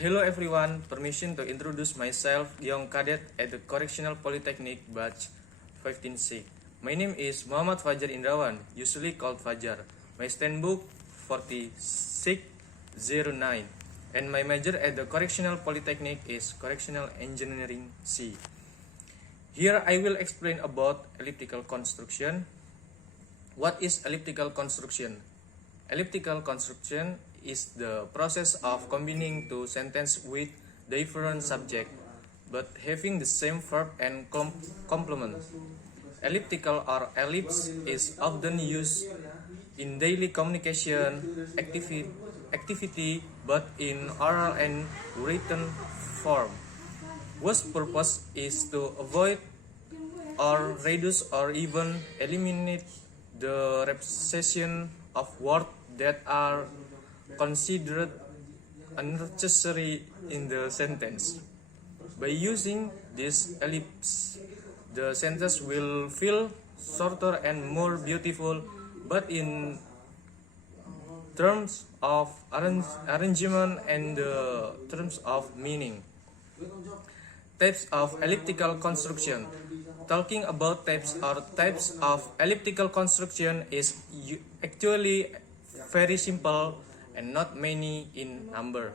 Hello everyone, permission to introduce myself, young cadet at the Correctional Polytechnic Batch 15C. My name is Muhammad Fajar Indrawan, usually called Fajar. My standbook 4609, and my major at the Correctional Polytechnic is Correctional Engineering C. Here I will explain about elliptical construction. What is elliptical construction? Elliptical construction is the process of combining two sentences with different subject but having the same verb and complement. Elliptical or ellipse is often used in daily communication activity but in oral and written form, whose purpose is to avoid or reduce or even eliminate the repetition of words that are considered unnecessary in the sentence. By using this ellipse, the sentence will feel shorter and more beautiful, but in terms of arrangement and terms of meaning. Types of elliptical construction. Talking about types of elliptical construction is actually very simple and not many in number.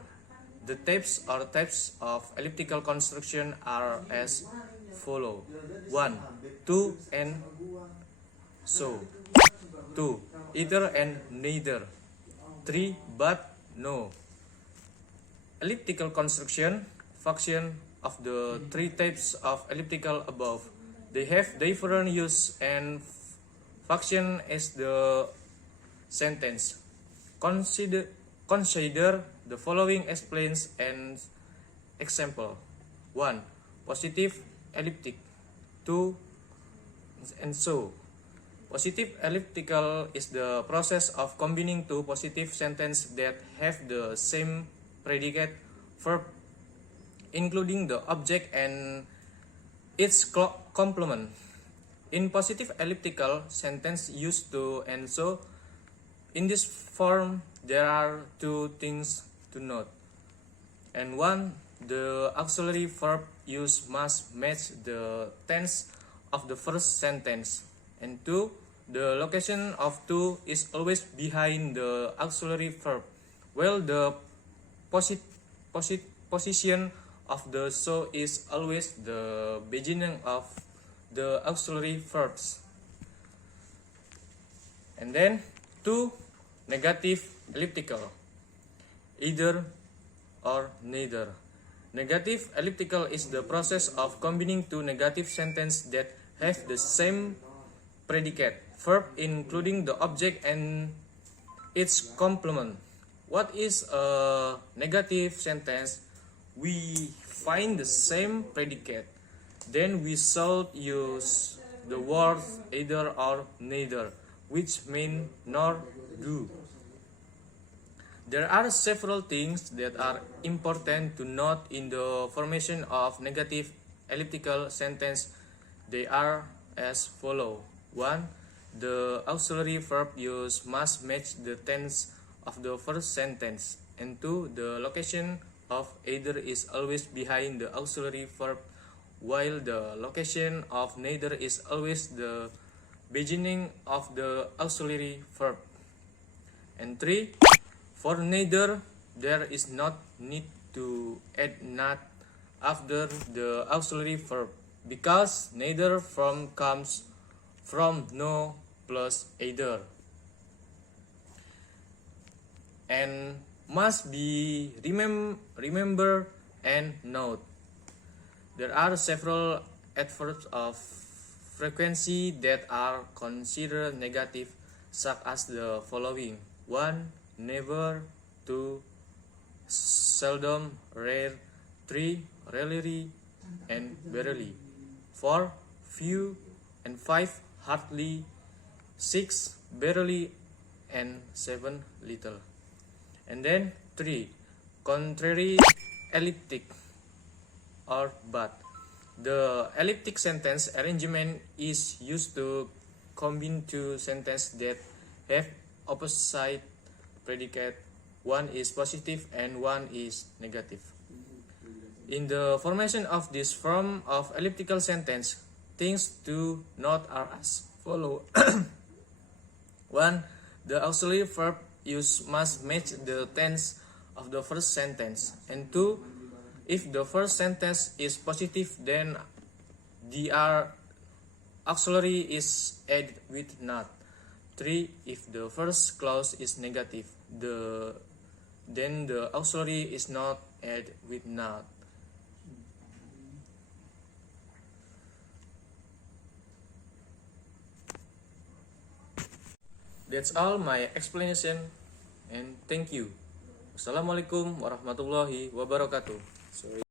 The types of elliptical construction are as follow: 1. To and so. 2. Either and neither. 3. But no. Elliptical construction function of the three types of elliptical above. They have different use and function as the sentence. Consider the following explains and example. 1. Positive elliptic. 2. And so. Positive elliptical is the process of combining two positive sentences that have the same predicate verb, including the object and its complement. In positive elliptical sentence used to and so, in this form there are two things to note. And 1, the auxiliary verb used must match the tense of the first sentence. And 2, the location of to is always behind the auxiliary verb, while the position of the so is always the beginning of the auxiliary verbs. And then 2, negative elliptical. Either or neither. Negative elliptical is the process of combining two negative sentences that have the same predicate verb, including the object and its complement. What is a negative sentence? We find the same predicate, then we shall use the words either or neither, which mean nor do. There are several things that are important to note in the formation of negative elliptical sentence. They are as follow. 1. The auxiliary verb used must match the tense of the first sentence. And 2. The location of either is always behind the auxiliary verb, while the location of neither is always the beginning of the auxiliary verb. And 3. For neither, there is not need to add not after the auxiliary verb, because neither form comes from no plus either, and must be remembered and note. There are several adverbs of frequency that are considered negative, such as the following: 1. Never. 2. Seldom, rare. 3. Rarely and barely. 4. Few. And 5. Hardly. 6. Barely. And 7. Little. And then 3. Contrary elliptic or but. The elliptic sentence arrangement is used to combine two sentences that have opposite predicate one is positive and one is negative. In the formation of this form of elliptical sentence, things do not are as follow. 1. The auxiliary verb used must match the tense of the first sentence. And 2. If the first sentence is positive, then the auxiliary is added with not. 3. If the first clause is negative, then the auxiliary is not added with not. That's all my explanation, and thank you. Wassalamualaikum warahmatullahi wabarakatuh. Sorry.